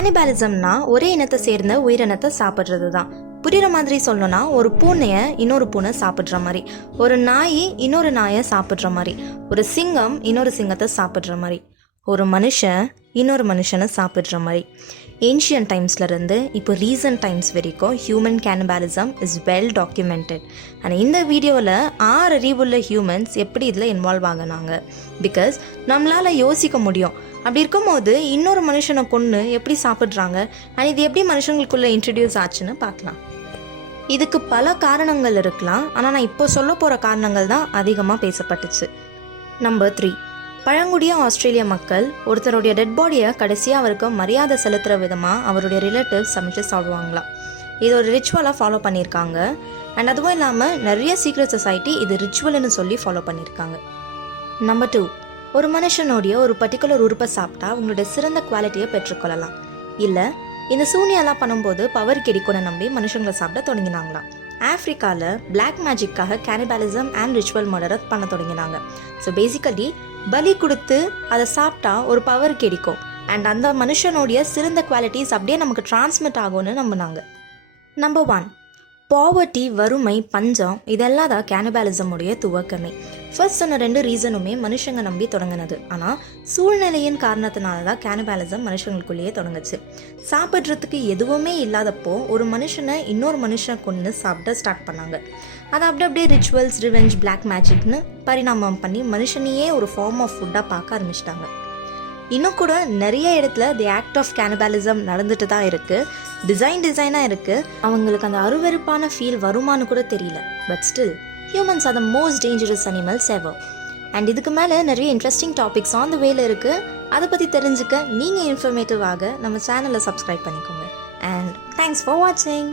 கேனிபாலிசம்னா ஒரே இனத்தை சேர்ந்த உயிரினத்தை சாப்பிட்றது தான். புரிகிற மாதிரி சொல்லணும்னா, ஒரு பூனையை இன்னொரு பூனை சாப்பிட்ற மாதிரி, ஒரு நாய் இன்னொரு நாயை சாப்பிட்ற மாதிரி, ஒரு சிங்கம் இன்னொரு சிங்கத்தை சாப்பிட்ற மாதிரி, ஒரு மனுஷன் இன்னொரு மனுஷனை சாப்பிட்ற மாதிரி. ஏன்ஷியன் டைம்ஸ்லேருந்து இப்போ ரீசன்ட் டைம்ஸ் வரைக்கும் human cannibalism is well documented. ஆனால் இந்த வீடியோவில் 6 அறிவுள்ள ஹியூமன்ஸ் எப்படி இதில் இன்வால்வ் ஆகினாங்க. பிகாஸ் நம்மளால் யோசிக்க முடியும், அப்படி இருக்கும்போது இன்னொரு மனுஷனை கொன்று எப்படி சாப்பிட்றாங்க, அண்ட் இது எப்படி மனுஷங்களுக்குள்ளே இன்ட்ரடியூஸ் ஆச்சுன்னு பார்க்கலாம். இதுக்கு பல காரணங்கள் இருக்கலாம், ஆனால் நான் இப்போ சொல்ல போகிற காரணங்கள் தான் அதிகமாக பேசப்பட்டுச்சு. நம்பர் 3, பழங்குடிய ஆஸ்திரேலிய மக்கள் ஒருத்தருடைய டெட் பாடியை கடைசியாக அவருக்கு மரியாதை செலுத்துகிற விதமாக அவருடைய ரிலேட்டிவ்ஸ் சமைச்சு சாப்பிடுவாங்களாம். இது ஒரு ரிச்சுவலாக ஃபாலோ பண்ணியிருக்காங்க. அண்ட் அதுவும் இல்லாமல் நிறைய சீக்ரெட் சொசைட்டி இது ரிச்சுவல்னு சொல்லி ஃபாலோ பண்ணியிருக்காங்க. நம்பர் 2, ஒரு மனுஷனுடைய ஒரு பர்டிகுலர் உறுப்பை சாப்பிட்டா அவங்களுடைய சிறந்த குவாலிட்டியை பெற்றுக்கொள்ளலாம். இல்லை, இந்த சூனியெல்லாம் பண்ணும்போது பவர் கிடைக்கும்னு நம்பி மனுஷங்களை சாப்பிட தொடங்கினாங்களாம். ஆஃப்ரிக்காவில் பிளாக் மேஜிக்காக கேனிபாலிசம் அண்ட் ரிச்சுவல் மர்டரை பண்ண தொடங்கினாங்க. ஸோ பேசிக்கலி பலி கொடுத்து அதை சாப்பிட்டா ஒரு பவர் கிடைக்கும், அண்ட் அந்த மனுஷனுடைய சிறந்த குவாலிட்டிஸ் அப்படியே நமக்கு டிரான்ஸ்மிட் ஆகும்னு நம்பினாங்க. நம்பர் 1, பாவர்ட்டி, வறுமை, பஞ்சம், இதெல்லாம் தான் கேனிபாலிசமுடைய துவக்கமே. ஃபர்ஸ்ட் சொன்ன 2 ரீசனுமே மனுஷங்க நம்பி தொடங்கினது. ஆனால் சூழ்நிலையின் காரணத்தினால தான் கேனிபாலிசம் மனுஷங்களுக்குள்ளேயே தொடங்குச்சு. சாப்பிட்றதுக்கு எதுவுமே இல்லாதப்போ ஒரு மனுஷனை இன்னொரு மனுஷனை கொண்டு சாப்பிட ஸ்டார்ட் பண்ணாங்க. அதை அப்படியே ரிச்சுவல்ஸ், ரிவெஞ்ச், பிளாக் மேஜிக்னு பரிணாமம் பண்ணி மனுஷனையே ஒரு ஃபார்ம் ஆஃப் ஃபுட்டாக பார்க்க ஆரம்பிச்சிட்டாங்க. இன்னும் கூட நிறைய இடத்துல தி ஆக்ட் ஆஃப் கேனிபாலிசம் நடந்துட்டு தான் இருக்குது. டிசைனாக இருக்குது. அவங்களுக்கு அந்த அருவருப்பான ஃபீல் வருமானு கூட தெரியல. But still humans are the most dangerous animals ever. And இதுக்கு மேலே நிறைய இன்ட்ரெஸ்டிங் டாபிக்ஸ் ஆன் த வேல இருக்குது. அதை பற்றி தெரிஞ்சுக்க நீங்கள் இன்ஃபர்மேட்டிவாக நம்ம சேனலை சப்ஸ்கிரைப் பண்ணிக்கோங்க. அண்ட் தேங்க்ஸ் ஃபார் வாட்சிங்.